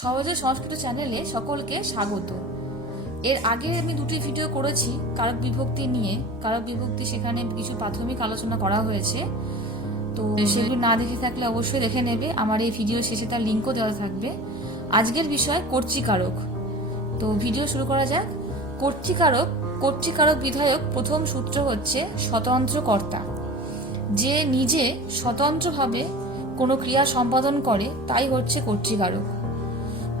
সহজে সংস্কৃত চ্যানেলে সকলকে স্বাগত। এর আগে আমি দুটি ভিডিও করেছি কারক বিভক্তি নিয়ে। কারক বিভক্তি সেখানে কিছু প্রাথমিক আলোচনা করা হয়েছে, তো সেগুলো না দেখে থাকলে অবশ্যই দেখে নেবে। আমার এই ভিডিও শেষে তার লিঙ্কও দেওয়া থাকবে। আজকের বিষয় কর্তৃকারক। তো ভিডিও শুরু করা যাক। কর্তৃকারক কর্তৃকারক বিধায়ক প্রথম সূত্র হচ্ছে স্বতন্ত্র কর্তা। যে নিজে স্বতন্ত্রভাবে কোনো ক্রিয়া সম্পাদন করে তাই হচ্ছে কর্তৃকারক।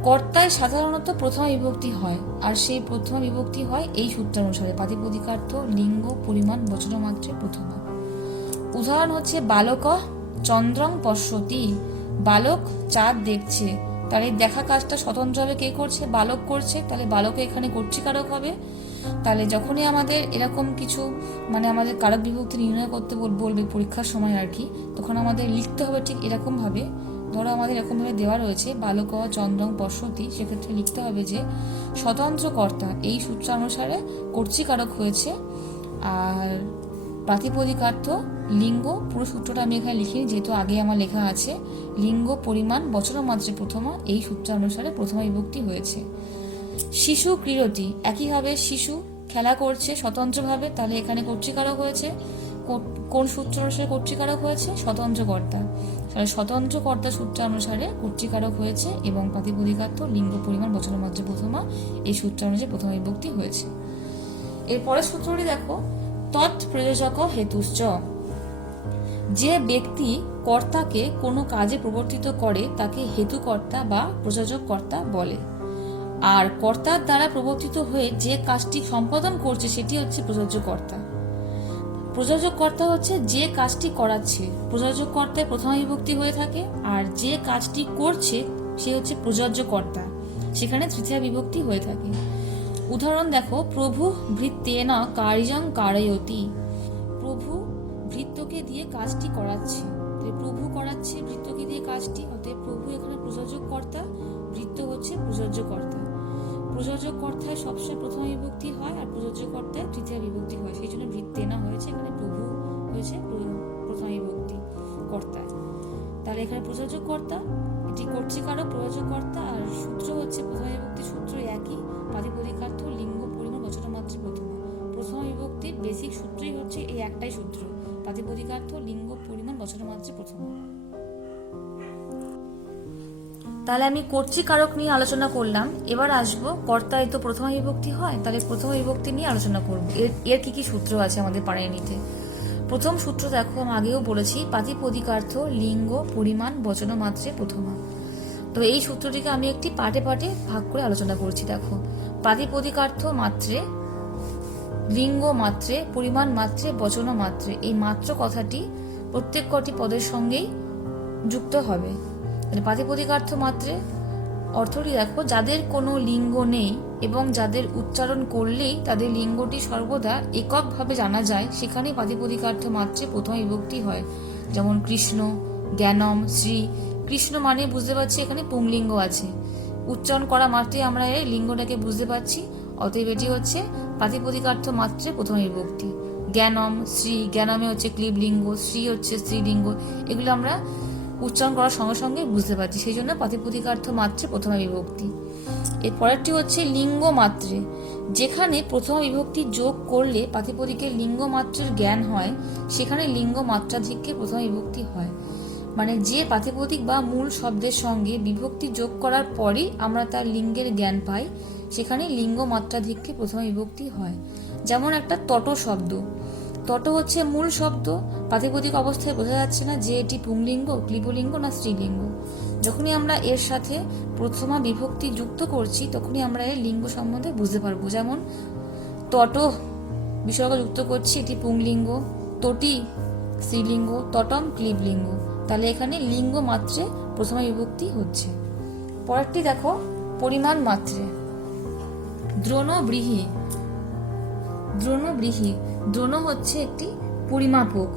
কর্তায় সাধারণত প্রথমা বিভক্তি হয়, আর সেই প্রথমা বিভক্তি হয় এই সূত্রানুসারে: প্রাতিপদিকার্থ, লিঙ্গ, পরিমাণ, বচনমাত্রে প্রথমা। উদাহরণ হচ্ছে বালক চন্দ্রং পশ্যতি। বালক চাঁদ দেখছে, তাহলে দেখা কাজটা স্বতন্ত্রভাবে কে করছে? বালক করছে। তাহলে বালকে এখানে কর্তৃকারক হবে। তাহলে যখনই আমাদের এরকম কিছু আমাদের কারক বিভক্তি নির্ণয় করতে বলবে পরীক্ষার সময় আর কি, তখন আমাদের লিখতে হবে ঠিক এরকম ভাবে। ধরো আমাদের এরকমভাবে দেওয়া রয়েছে বালক চন্দ্রং পশ্যতি, সেক্ষেত্রে লিখতে হবে যে স্বতন্ত্র কর্তা এই সূত্রানুসারে কর্তৃকারক হয়েছে। আর প্রাতিপদিকার্থ, লিঙ্গ, পুরো সূত্রটা আমি এখানে লিখিনি যেহেতু আগে আমার লেখা আছে। লিঙ্গ, পরিমাণ, বচনমাত্রে প্রথমা এই সূত্রানুসারে প্রথমা বিভক্তি হয়েছে। শিশু ক্রীড়তি, একইভাবে শিশু খেলা করছে স্বতন্ত্রভাবে, তাহলে এখানে কর্তৃকারক হয়েছে। কোন সূত্র অনুসারে কর্তৃকারক হয়েছে? স্বতন্ত্র কর্তা। তাহলে স্বতন্ত্র কর্তা সূত্রানুসারে কর্তৃকারক হয়েছে এবং প্রাতিপদিকার্থ, লিঙ্গ, পরিমাণ, বচনমাত্রে প্রথমা এই সূত্রানুসারে প্রথমা বিভক্তি হয়েছে। এরপরের সূত্রটি দেখো, তৎপ্রযোজক হেতুশ্চ। যে ব্যক্তি কর্তাকে কোনো কাজে প্রবর্তিত করে তাকে হেতুকর্তা বা প্রযোজক কর্তা বলে। আর কর্তার দ্বারা প্রবর্তিত হয়ে যে কাজটি সম্পাদন করছে সেটি হচ্ছে প্রযোজ্য কর্তা। প্রযোজক কর্তা হচ্ছে যে কাজটি করাচ্ছে, প্রযোজক কর্তায় প্রথমা বিভক্তি হয়ে থাকে। আর যে কাজটি করছে সে হচ্ছে প্রযোজ্য কর্তা, সেখানে তৃতীয়া বিভক্তি হয়ে থাকে। উদাহরণ দেখো, প্রভু ভৃত্যেন কার্যং কারয়তি। প্রভু ভৃত্যকে দিয়ে কাজটি করাচ্ছে। প্রভু করাচ্ছে ভৃত্যকে দিয়ে কাজটি, অতএব প্রভু এখানে প্রযোজক কর্তা, ভৃত্য হচ্ছে প্রযোজ্য কর্তা। প্রযোজক কর্তায় সবসময় প্রথমা বিভক্তি হয় আর প্রযোজ্য কর্তায় তৃতীয়া বিভক্তি হয়, সেই জন্য ভৃত্যেনা হয়েছে, এখানে প্রভু হয়েছে প্রথমা বিভক্তি কর্তায়। তাহলে এখানে প্রযোজক কর্তা, এটি কর্তৃকারক, প্রযোজক কর্তা। আর সূত্র হচ্ছে প্রথমা বিভক্তি সূত্র একই, প্রাতিপদিকার্থ, লিঙ্গ, পরিমাণ, বচনমাত্রে প্রথমা। প্রথমা বিভক্তির বেসিক সূত্রই হচ্ছে এই একটাই সূত্র, প্রাতিপদিকার্থ, লিঙ্গ, পরিমাণ, বচনমাত্রে প্রথমা। তাহলে আমি কর্তৃকারক নিয়ে আলোচনা করলাম। এবার আসবো কর্তায় তো প্রথমা বিভক্তি হয়, তাহলে প্রথমা বিভক্তি নিয়ে আলোচনা করব। এর কি কি সূত্র আছে আমাদের পাণিনিতে। প্রথম সূত্র দেখো, আমি আগেও বলেছি, প্রাতিপদিকার্থ, লিঙ্গ, পরিমাণ, বচনমাত্রে প্রথমা। তো এই সূত্রটিকে আমি একটি পাটে পাটে ভাগ করে আলোচনা করছি। দেখো, প্রাতিপদিকার্থ মাত্রে, লিঙ্গ মাত্রে, পরিমাণ মাত্রে, বচন মাত্রে, এই মাত্র কথাটি প্রত্যেক কটি পদের সঙ্গেই যুক্ত হবে। প্রাতিপদিকার্থ মাত্রে অর্থটি দেখো, যাদের কোনো লিঙ্গ নেই এবং যাদের উচ্চারণ করলেই তাদের লিঙ্গটি সর্বদা এককভাবে জানা যায়, সেখানেই প্রাতিপদিকার্থ মাত্রে প্রথম বিভক্তি হয়। যেমন কৃষ্ণ, জ্ঞানম, শ্রী। কৃষ্ণ মানে বুঝতে পারছি এখানে পুংলিঙ্গ আছে, উচ্চারণ করা মাত্রই আমরা এই লিঙ্গটাকে বুঝতে পারছি, অতএব এটি হচ্ছে প্রাতিপদিকার্থ মাত্রে প্রথম বিভক্তি। জ্ঞানম, শ্রী, জ্ঞানমে হচ্ছে ক্লীবলিঙ্গ, শ্রী হচ্ছে স্ত্রীলিঙ্গ, এগুলো আমরা উচ্চারণ করার সঙ্গে সঙ্গে বুঝতে পারছি, সেই জন্য প্রাতিপদিকার্থ মাত্রে প্রথমা বিভক্তি। এর পরেরটি হচ্ছে লিঙ্গ মাত্রে। যেখানে প্রথমা বিভক্তি যোগ করলে প্রাতিপদিকের লিঙ্গ মাত্রের জ্ঞান হয়, সেখানে লিঙ্গ মাত্রাধিক্যে প্রথমা বিভক্তি হয়। মানে যে প্রাতিপদিক বা মূল শব্দের সঙ্গে বিভক্তি যোগ করার পরই আমরা তার লিঙ্গের জ্ঞান পাই, সেখানে লিঙ্গ মাত্রাধিক্যে প্রথমা বিভক্তি হয়। যেমন একটা তট শব্দ, তট হচ্ছে মূল শব্দ, প্রাতিপদিক অবস্থায় বোঝা যাচ্ছে না যে এটি পুংলিঙ্গ, ক্লীবলিঙ্গ না স্ত্রীলিঙ্গ। যখনই আমরা এর সাথে প্রথমা বিভক্তি যুক্ত করছি তখনই আমরা এর লিঙ্গ সম্বন্ধে বুঝতে পারবো। যেমন তট বিসর্গ যুক্ত করছি, এটি পুংলিঙ্গ, তটি স্ত্রীলিঙ্গ, তটম ক্লীবলিঙ্গ। তাহলে এখানে লিঙ্গ মাত্রে প্রথমা বিভক্তি হচ্ছে। পরেরটি দেখো, পরিমাণ মাত্রে। দ্রোণ ব্রীহি। দ্রোণ ব্রীহি, দ্রোণ হচ্ছে একটি পরিমাপক,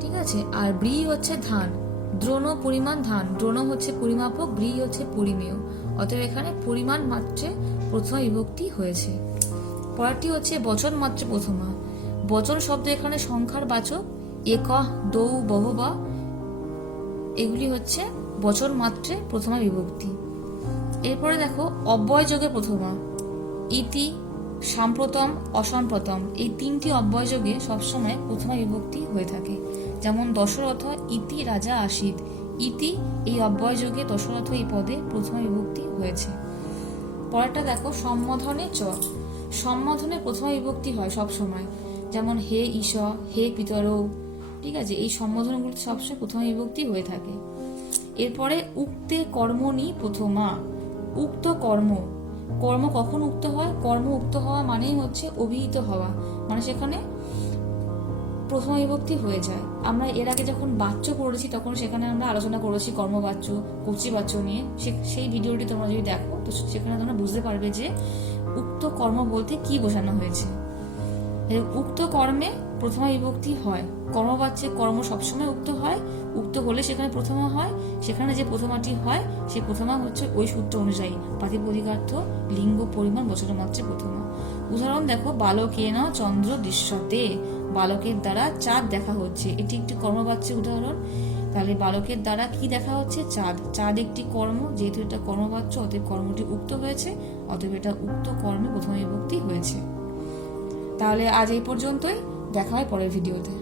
ঠিক আছে, আর ব্রীহি হচ্ছে ধান। দ্রোণ পরিমাণ ধান, দ্রোণ হচ্ছে পরিমাপক, ব্রীহি হচ্ছে পরিমেয়, অতএব এখানে পরিমাণ মাত্রে প্রথমা বিভক্তি হয়েছে। পরেরটি হচ্ছে বচন মাত্রে প্রথমা। বচন শব্দ এখানে সংখ্যার বাচক, এক, দৌ, বহুবা, এগুলি হচ্ছে বচন মাত্রে প্রথমা বিভক্তি। এরপরে দেখো অব্যয় যোগে প্রথমা, ইতি, সাম্প্রতম, অসম্প্রতম, এই তিনটি অব্যয় যোগে সবসময় প্রথমা বিভক্তি হয়ে থাকে। যেমন দশরথ ইতি রাজা আসিত, ইতি এই অব্যয় যোগে দশরথ এই পদে প্রথমা বিভক্তি হয়েছে। পরেরটা দেখো সম্বোধনে চ, সম্বোধনে প্রথমা বিভক্তি হয় সব সময়, যেমন হে ঈশ, হে পিতর, ঠিক আছে, এই সম্বোধনগুলো সবসময় প্রথমা বিভক্তি হয়ে থাকে। এরপরে উক্তে কর্মণি প্রথমা, উক্ত কর্ম, কর্ম কখন উক্ত হয়? কর্ম উক্ত হওয়া মানেই হচ্ছে অভিহিত হওয়া, মানে সেখানে প্রথমা বিভক্তি হয়ে যায়। আমরা এর আগে যখন বাচ্য পড়েছি তখন সেখানে আমরা আলোচনা করেছি কর্মবাচ্য, কর্তৃবাচ্য নিয়ে, সেই ভিডিওটি তোমরা যদি দেখো তো সেখানে তোমরা বুঝতে পারবে যে উক্ত কর্ম বলতে কি বোঝানো হয়েছে। উক্ত কর্মে প্রথমা বিভক্তি হয়, কর্মবাচ্যে কর্ম সবসময় উক্ত হয়, উক্ত হলে সেখানে প্রথমা হয়, সেখানে যে প্রথমাটি হয় সেই প্রথমা হচ্ছে ওই সূত্র অনুযায়ী প্রাতিপদিকার্থ লিঙ্গ পরিমাণ বচন মাত্রে প্রথমা। উদাহরণ দেখো, বালকেন চন্দ্র দৃশ্যতে, বালকের দ্বারা চাঁদ দেখা হচ্ছে, এটি একটি কর্মবাচ্যের উদাহরণ। তাহলে বালকের দ্বারা কি দেখা হচ্ছে? চাঁদ, চাঁদ একটি কর্ম, যেহেতু এটা কর্মবাচ্য অতএব কর্মটি উক্ত হয়েছে, অতএব এটা উক্ত কর্মে প্রথমা বিভক্তি হয়েছে। তাহলে আজ এই পর্যন্তই, দেখা হয় পরের ভিডিওতে।